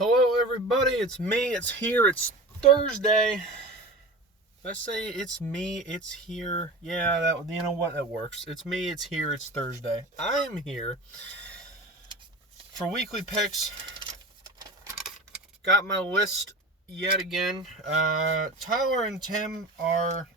Hello, everybody. It's me. It's here. It's Thursday. Let's say it's me. It's here. Yeah, that you know what? That works. It's me. It's here. It's Thursday. I'm here for weekly picks. Got my list yet again. Tyler and Tim are.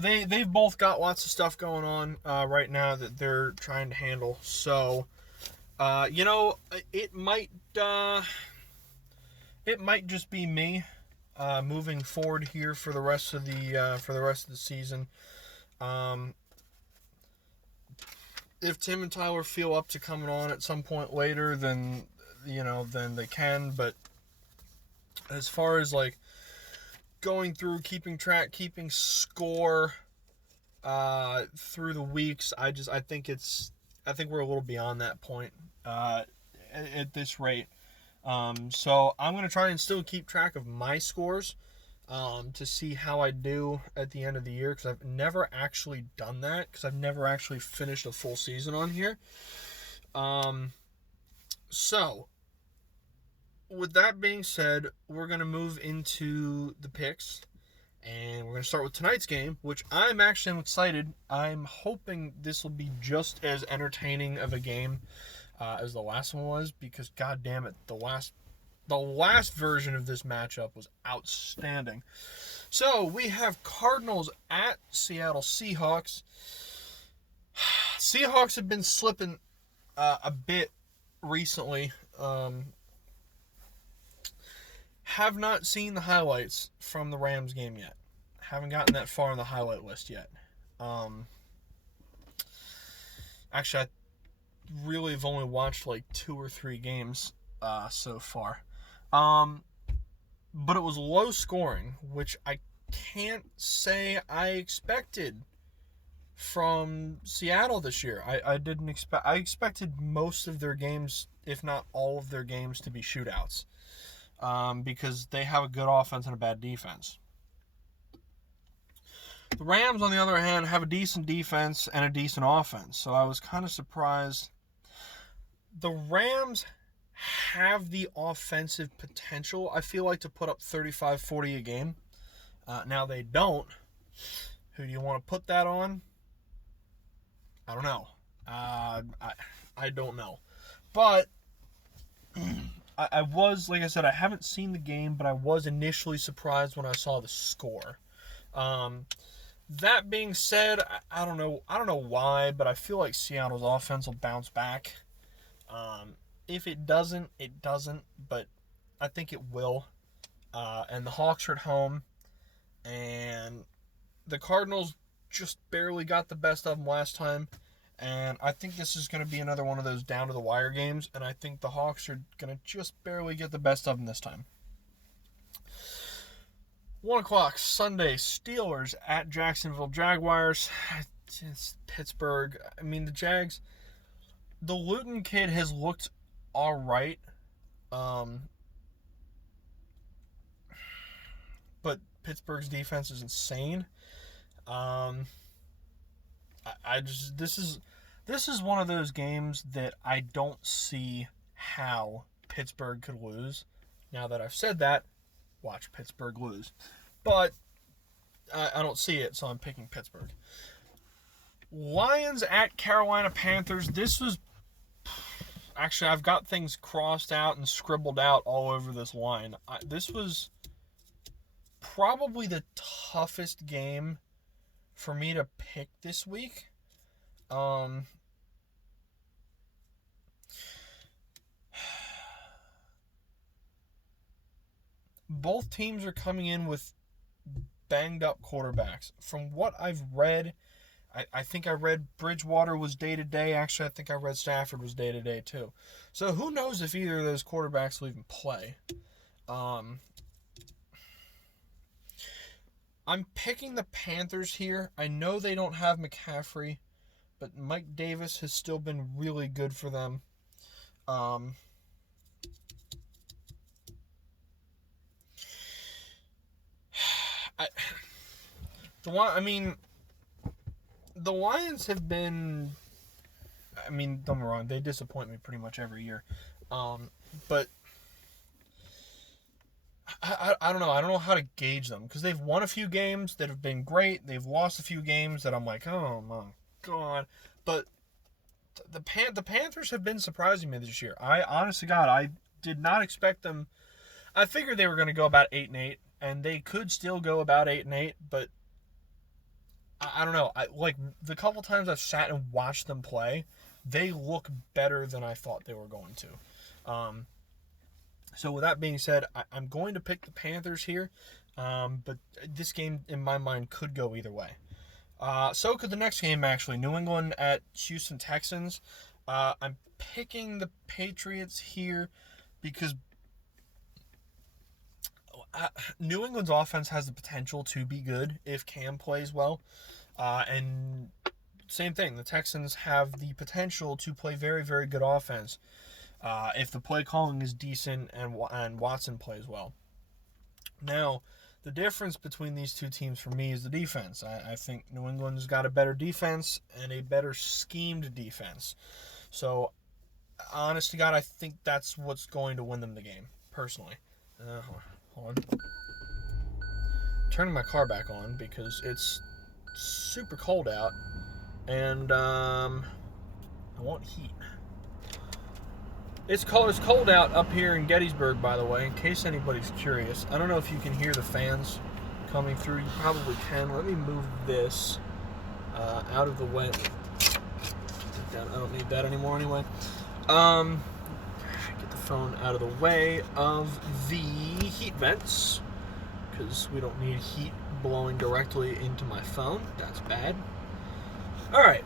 They've both got lots of stuff going on right now that they're trying to handle. So, it might. It might just be me moving forward here for the rest of the season. If Tim and Tyler feel up to coming on at some point later, then they can. But as far as like going through, keeping track, keeping score through the weeks, I think we're a little beyond that point at this rate. So I'm going to try and still keep track of my scores to see how I do at the end of the year, because I've never actually done that, because I've never actually finished a full season on here. So with that being said, we're going to move into the picks, and we're going to start with tonight's game, which I'm excited. I'm hoping this will be just as entertaining of a game as the last one was, because god damn it, the last version of this matchup was outstanding. So we have Cardinals at Seattle Seahawks. Seahawks have been slipping a bit recently. Have not seen the highlights from the Rams game yet. Haven't gotten that far on the highlight list yet. Actually, I really have only watched like 2 or 3 games so far. But it was low scoring, which I can't say I expected from Seattle this year. I expected most of their games, if not all of their games, to be shootouts. Because they have a good offense and a bad defense. The Rams, on the other hand, have a decent defense and a decent offense. So I was kind of surprised. The Rams have the offensive potential, I feel like, to put up 35-40 a game. Now they don't. Who do you want to put that on? I don't know. I don't know. But I was, like I said, I haven't seen the game, but I was initially surprised when I saw the score. That being said, I don't know why, but I feel like Seattle's offense will bounce back. If it doesn't, it doesn't, but I think it will. And the Hawks are at home, and the Cardinals just barely got the best of them last time. And I think this is going to be another one of those down-to-the-wire games, and I think the Hawks are going to just barely get the best of them this time. 1 o'clock, Sunday, Steelers at Jacksonville Jaguars. It's Pittsburgh. I mean, the Jags, the Luton kid has looked all right. But Pittsburgh's defense is insane. This is one of those games that I don't see how Pittsburgh could lose. Now that I've said that, watch Pittsburgh lose. But I don't see it, so I'm picking Pittsburgh. Lions at Carolina Panthers. This was... Actually, I've got things crossed out and scribbled out all over this line. This was probably the toughest game for me to pick this week. Both teams are coming in with banged up quarterbacks. From what I've read, I think I read Bridgewater was day-to-day. Actually, I think I read Stafford was day-to-day too. So who knows if either of those quarterbacks will even play. I'm picking the Panthers here. I know they don't have McCaffrey, but Mike Davis has still been really good for them. The Lions have been I mean, don't get me wrong, they disappoint me pretty much every year. But I don't know. I don't know how to gauge them because they've won a few games that have been great. They've lost a few games that I'm like, oh my god. But the Panthers have been surprising me this year. I honest to God, I did not expect them. I figured they were going to go about 8-8, and they could still go about 8-8. But I don't know. Like the couple times I've sat and watched them play, they look better than I thought they were going to. So with that being said, I'm going to pick the Panthers here, but this game, in my mind, could go either way. So could the next game, actually. New England at Houston Texans. I'm picking the Patriots here because New England's offense has the potential to be good if Cam plays well. And same thing, the Texans have the potential to play very, very good offense. If the play calling is decent and Watson plays well. Now, the difference between these two teams for me is the defense. I think New England's got a better defense and a better schemed defense. So, honest to God, I think that's what's going to win them the game, personally. Hold on. Turning my car back on because it's super cold out and I want heat. It's cold out up here in Gettysburg, by the way, in case anybody's curious. I don't know if you can hear the fans coming through. You probably can. Let me move this out of the way. I don't need that anymore anyway. Get the phone out of the way of the heat vents because we don't need heat blowing directly into my phone. That's bad. All right,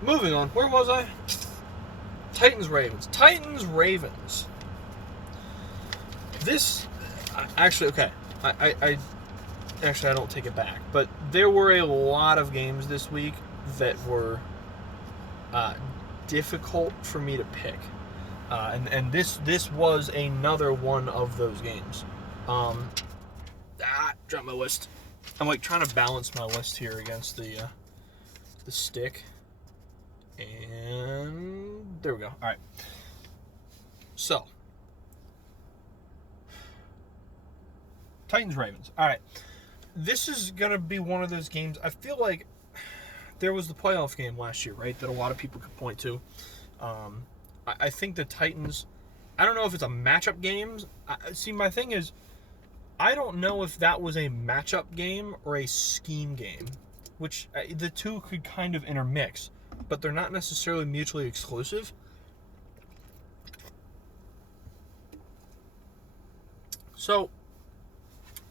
moving on. Where was I? Titans-Ravens. Titans-Ravens. This, actually, okay. I don't take it back. But there were a lot of games this week that were difficult for me to pick. And this was another one of those games. Dropped my list. I'm like trying to balance my list here against the stick. And there we go. All right. So, Titans-Ravens. All right. This is going to be one of those games. I feel like there was the playoff game last year, right, that a lot of people could point to. I think the Titans, I don't know if it's a matchup game. See, my thing is, I don't know if that was a matchup game or a scheme game, which the two could kind of intermix. But they're not necessarily mutually exclusive. So,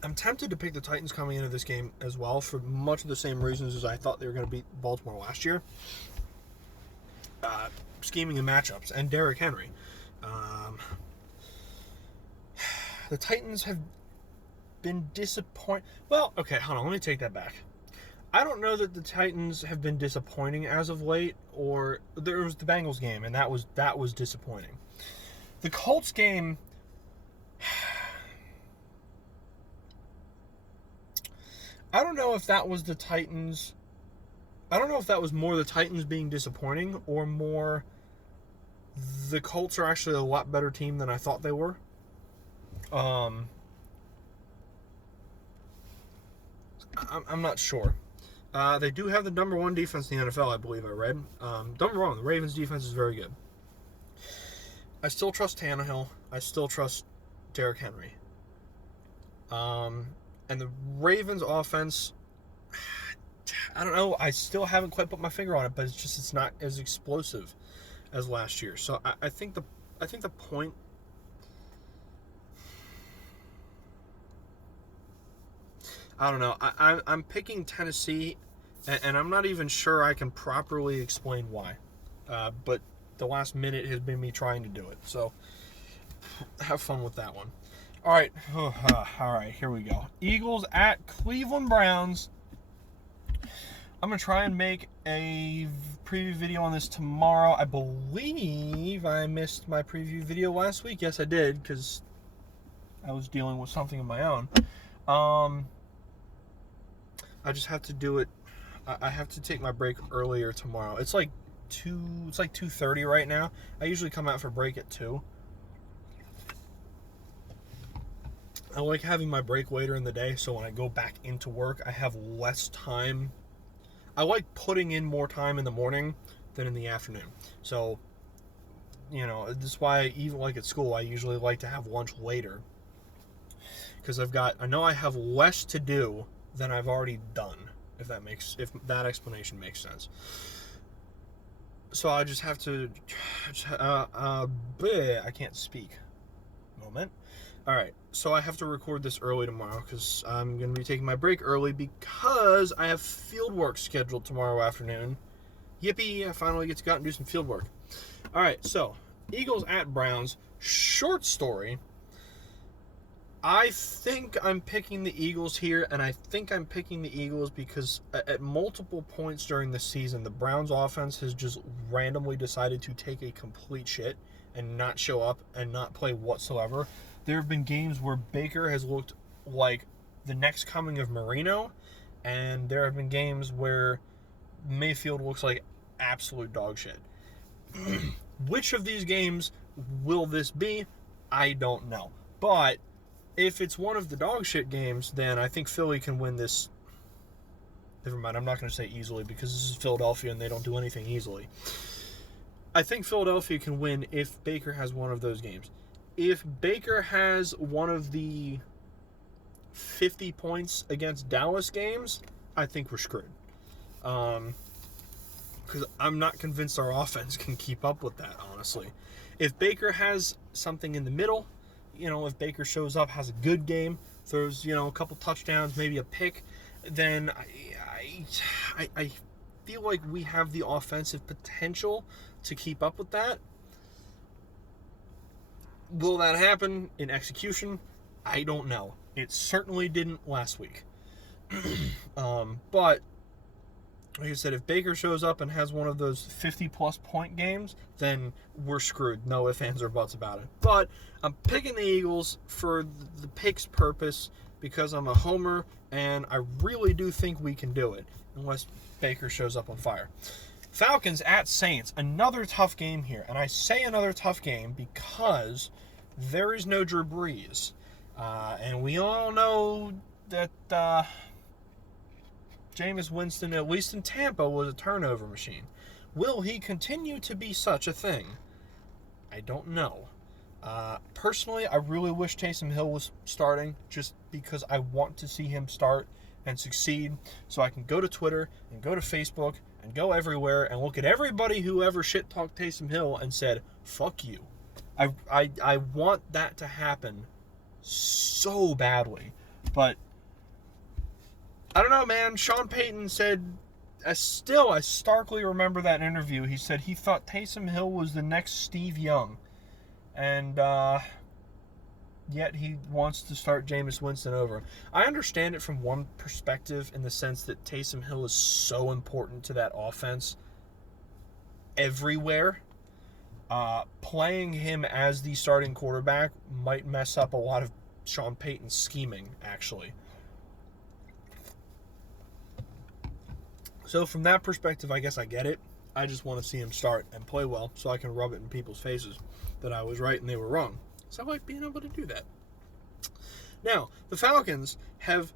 I'm tempted to pick the Titans coming into this game as well for much of the same reasons as I thought they were going to beat Baltimore last year. Scheming and matchups, and Derrick Henry. The Titans have been disappointed. Well, okay, hold on, let me take that back. I don't know that the Titans have been disappointing as of late, or there was the Bengals game, and that was disappointing. The Colts game, I don't know if that was the Titans. I don't know if that was more the Titans being disappointing or more the Colts are actually a lot better team than I thought they were. I'm not sure. They do have the number one defense in the NFL, I believe I read. Don't get me wrong, the Ravens' defense is very good. I still trust Tannehill. I still trust Derrick Henry. And the Ravens' offense, I don't know. I still haven't quite put my finger on it, but it's not as explosive as last year. So I think the point. I don't know. I'm picking Tennessee, and I'm not even sure I can properly explain why. But the last minute has been me trying to do it. So have fun with that one. All right. All right, here we go. Eagles at Cleveland Browns. I'm going to try and make a preview video on this tomorrow. I believe I missed my preview video last week. Yes, I did, because I was dealing with something of my own. I just have to do it. I have to take my break earlier tomorrow. It's like It's like 2:30 right now. I usually come out for break at 2. I like having my break later in the day, so when I go back into work, I have less time. I like putting in more time in the morning than in the afternoon. So, this is why even like at school, I usually like to have lunch later. Because I know I have less to do than I've already done, if that explanation makes sense. So I just have to, I can't speak. Moment. All right, so I have to record this early tomorrow because I'm going to be taking my break early because I have field work scheduled tomorrow afternoon. Yippee, I finally get to go out and do some field work. All right, so Eagles at Browns. Short story. I think I'm picking the Eagles here, and I think I'm picking the Eagles because at multiple points during the season, the Browns offense has just randomly decided to take a complete shit and not show up and not play whatsoever. There have been games where Baker has looked like the next coming of Marino, and there have been games where Mayfield looks like absolute dog shit. Which of these games will this be? I don't know. But if it's one of the dog shit games, then I think Philly can win this. Never mind, I'm not going to say easily because this is Philadelphia and they don't do anything easily. I think Philadelphia can win if Baker has one of those games. If Baker has one of the 50 points against Dallas games, I think we're screwed. Because I'm not convinced our offense can keep up with that, honestly. If Baker has something in the middle, if Baker shows up, has a good game, throws, a couple touchdowns, maybe a pick, then I feel like we have the offensive potential to keep up with that. Will that happen in execution? I don't know. It certainly didn't last week. But, like I said, if Baker shows up and has one of those 50-plus point games, then we're screwed. No ifs, ands, or buts about it. But I'm picking the Eagles for the pick's purpose because I'm a homer, and I really do think we can do it, unless Baker shows up on fire. Falcons at Saints. Another tough game here. And I say another tough game because there is no Drew Brees. And we all know that Jameis Winston, at least in Tampa, was a turnover machine. Will he continue to be such a thing? I don't know. Personally, I really wish Taysom Hill was starting just because I want to see him start and succeed so I can go to Twitter and go to Facebook and go everywhere and look at everybody who ever shit-talked Taysom Hill and said, fuck you. I want that to happen so badly. But I don't know, man. Sean Payton said, I starkly remember that interview. He said he thought Taysom Hill was the next Steve Young. And yet he wants to start Jameis Winston over him. I understand it from one perspective in the sense that Taysom Hill is so important to that offense everywhere. Playing him as the starting quarterback might mess up a lot of Sean Payton's scheming, actually. So from that perspective, I guess I get it. I just want to see him start and play well so I can rub it in people's faces that I was right and they were wrong. So I like being able to do that. Now, the Falcons have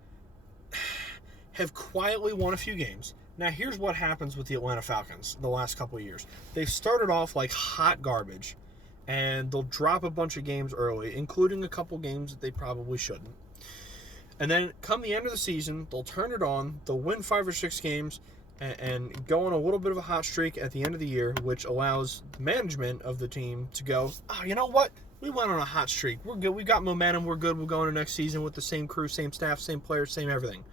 quietly won a few games. Now, here's what happens with the Atlanta Falcons the last couple of years. They've started off like hot garbage, and they'll drop a bunch of games early, including a couple games that they probably shouldn't. And then come the end of the season, they'll turn it on, they'll win 5 or 6 games, and go on a little bit of a hot streak at the end of the year, which allows the management of the team to go, oh, you know what? We went on a hot streak. We're good. We got momentum. We're good. We'll go into next season with the same crew, same staff, same players, same everything.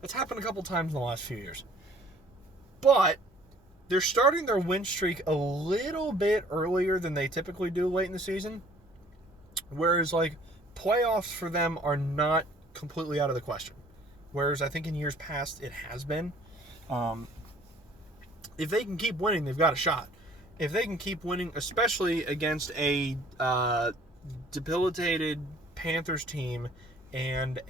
That's happened a couple times in the last few years. But they're starting their win streak a little bit earlier than they typically do late in the season. Whereas, playoffs for them are not completely out of the question. Whereas I think in years past it has been. If they can keep winning, they've got a shot. If they can keep winning, especially against a debilitated Panthers team and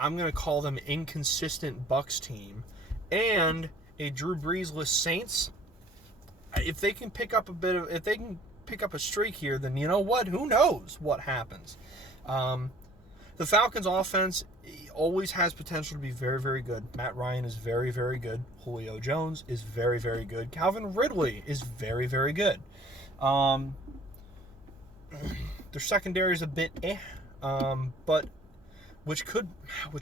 I'm going to call them inconsistent Bucs team, and a Drew Brees-less Saints, if they can pick up a streak here, then you know what? Who knows what happens? The Falcons' offense always has potential to be very, very good. Matt Ryan is very, very good. Julio Jones is very, very good. Calvin Ridley is very, very good. Their secondary is a bit but which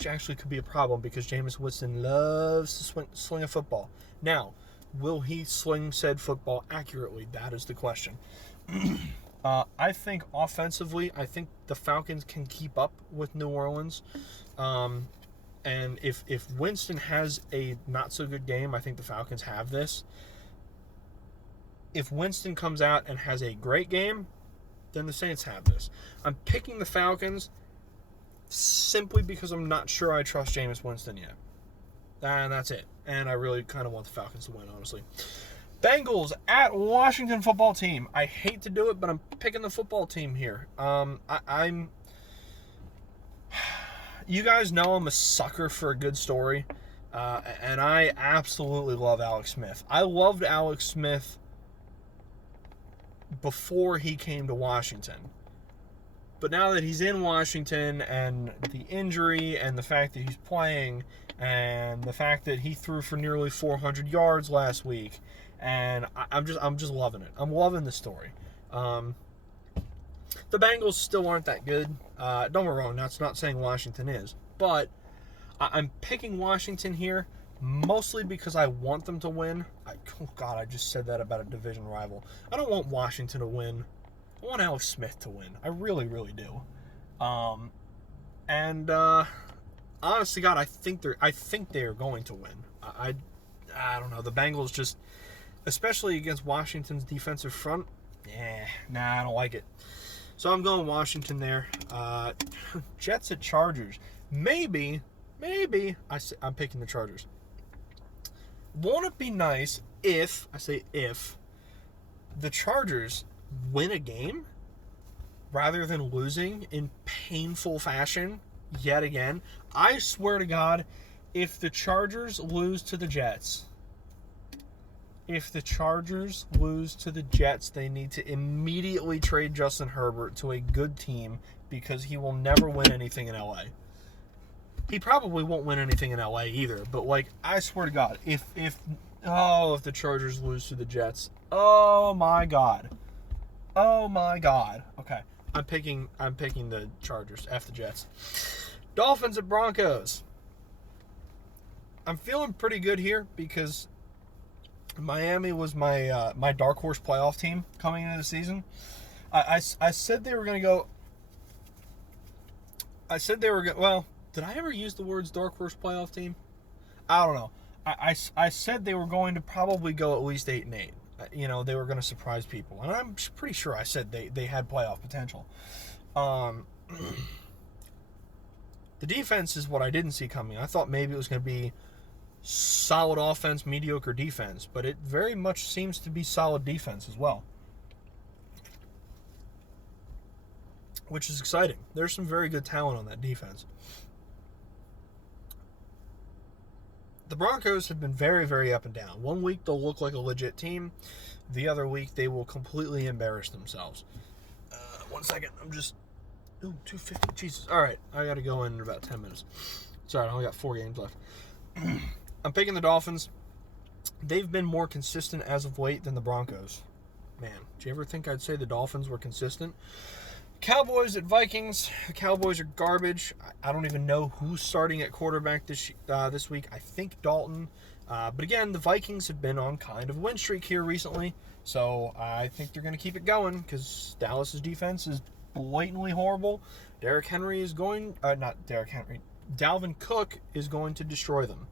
actually could be a problem because Jameis Winston loves to swing a football. Now, will he swing said football accurately? That is the question. I think offensively, I think the Falcons can keep up with New Orleans. And if Winston has a not so good game, I think the Falcons have this. If Winston comes out and has a great game, then the Saints have this. I'm picking the Falcons simply because I'm not sure I trust Jameis Winston yet. And that's it. And I really kind of want the Falcons to win, honestly. Bengals at Washington football team. I hate to do it, but I'm picking the football team here. I'm. You guys know I'm a sucker for a good story, and I absolutely love Alex Smith. I loved Alex Smith before he came to Washington. But now that he's in Washington and the injury and the fact that he's playing and the fact that he threw for nearly 400 yards last week, and I'm just loving it. I'm loving the story. The Bengals still aren't that good. Don't get me wrong, that's not saying Washington is. But I'm picking Washington here mostly because I want them to win. I just said that about a division rival. I don't want Washington to win. I want Alex Smith to win. I really, really do. Honestly, God, I think they are going to win. I don't know. The Bengals just, especially against Washington's defensive front, I don't like it. So I'm going Washington there. Jets at Chargers. Maybe I'm picking the Chargers. Won't it be nice if the Chargers win a game rather than losing in painful fashion yet again? I swear to God, if the Chargers lose to the Jets, they need to immediately trade Justin Herbert to a good team because he will never win anything in LA. He probably won't win anything in LA either, but I swear to God, if the Chargers lose to the Jets, oh my God. Okay, I'm picking the Chargers. F the Jets. Dolphins at Broncos. I'm feeling pretty good here because Miami was my my dark horse playoff team coming into the season. I said they were going to go. Well, did I ever use the words dark horse playoff team? I don't know. I said they were going to probably go at least 8-8. They were going to surprise people, and I'm pretty sure I said they had playoff potential. The defense is what I didn't see coming. I thought maybe it was going to be solid offense, mediocre defense, but it very much seems to be solid defense as well, which is exciting. There's some very good talent on that defense. The Broncos have been very, very up and down. One week they'll look like a legit team. The other week they will completely embarrass themselves. 1 second. I'm just... Ooh, 250. Jesus. All right. I got to go in about 10 minutes. Sorry, I only got 4 games left. I'm picking the Dolphins. They've been more consistent as of late than the Broncos. Man, did you ever think I'd say the Dolphins were consistent? Cowboys at Vikings. The Cowboys are garbage. I don't even know who's starting at quarterback this week. I think Dalton. But again, the Vikings have been on kind of win streak here recently. So I think they're going to keep it going because Dallas's defense is blatantly horrible. Dalvin Cook is going to destroy them.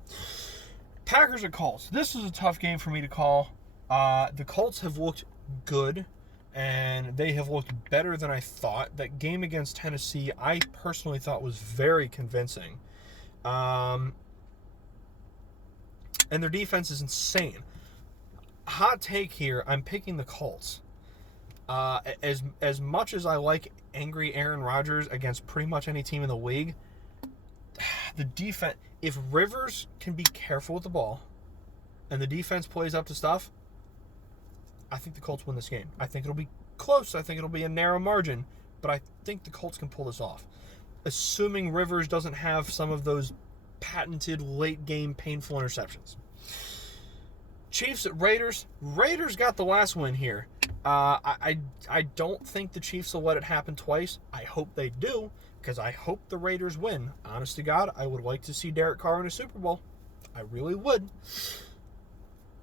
Packers at Colts. This is a tough game for me to call. The Colts have looked good, and they have looked better than I thought. That game against Tennessee, I personally thought was very convincing. And their defense is insane. Hot take here, I'm picking the Colts. As much as I like angry Aaron Rodgers against pretty much any team in the league, the defense, if Rivers can be careful with the ball, and the defense plays up to stuff, I think the Colts win this game. I think it'll be close. I think it'll be a narrow margin, but I think the Colts can pull this off. Assuming Rivers doesn't have some of those patented late game painful interceptions. Chiefs at Raiders. Raiders got the last win here. I don't think the Chiefs will let it happen twice. I hope they do, because I hope the Raiders win. Honest to God, I would like to see Derek Carr in a Super Bowl. I really would.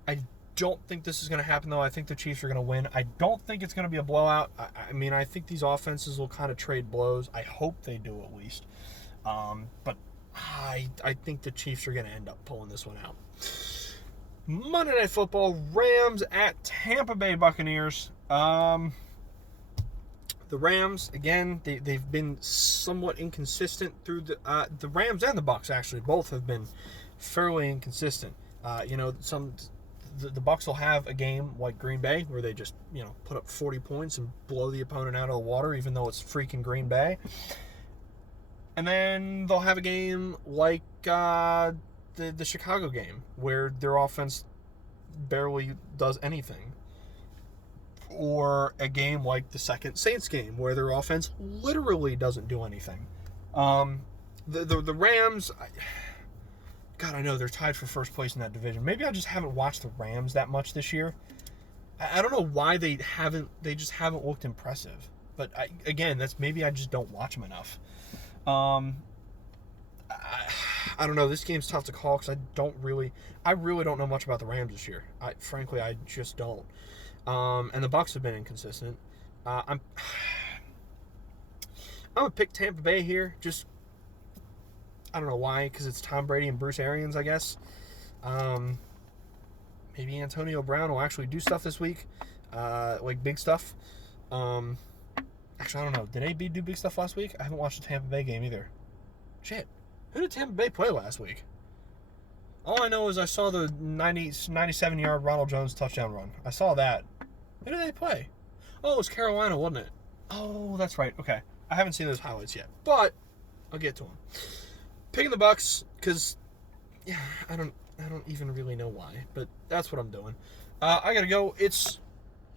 I don't think this is going to happen, though. I think the Chiefs are going to win. I don't think it's going to be a blowout. I mean, I think these offenses will kind of trade blows. I hope they do, at least. But I think the Chiefs are going to end up pulling this one out. Monday Night Football, Rams at Tampa Bay Buccaneers. The Rams, again, they've been somewhat inconsistent through the Rams and the Bucs, actually. Both have been fairly inconsistent. The Bucs will have a game like Green Bay where they just, put up 40 points and blow the opponent out of the water, even though it's freaking Green Bay. And then they'll have a game like the Chicago game where their offense barely does anything. Or a game like the second Saints game where their offense literally doesn't do anything. The Rams... God, I know they're tied for first place in that division. Maybe I just haven't watched the Rams that much this year. I don't know why they just haven't looked impressive. But maybe I just don't watch them enough. I don't know. This game's tough to call because I really don't know much about the Rams this year. Frankly, I just don't. And the Bucs have been inconsistent. I'm gonna pick Tampa Bay here. Just, I don't know why, because it's Tom Brady and Bruce Arians, I guess. Maybe Antonio Brown will actually do stuff this week, like big stuff. Actually, I don't know. Did AB do big stuff last week? I haven't watched the Tampa Bay game either. Shit. Who did Tampa Bay play last week? All I know is I saw the 97-yard Ronald Jones touchdown run. I saw that. Who did they play? Oh, it was Carolina, wasn't it? Oh, that's right. Okay. I haven't seen those highlights yet, but I'll get to them. Picking the Bucs because, I don't even really know why, but that's what I'm doing. I gotta go. It's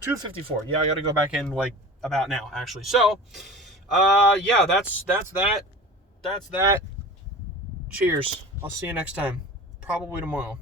2:54. Yeah, I gotta go back in about now, actually. So, that's that. That's that. Cheers. I'll see you next time. Probably tomorrow.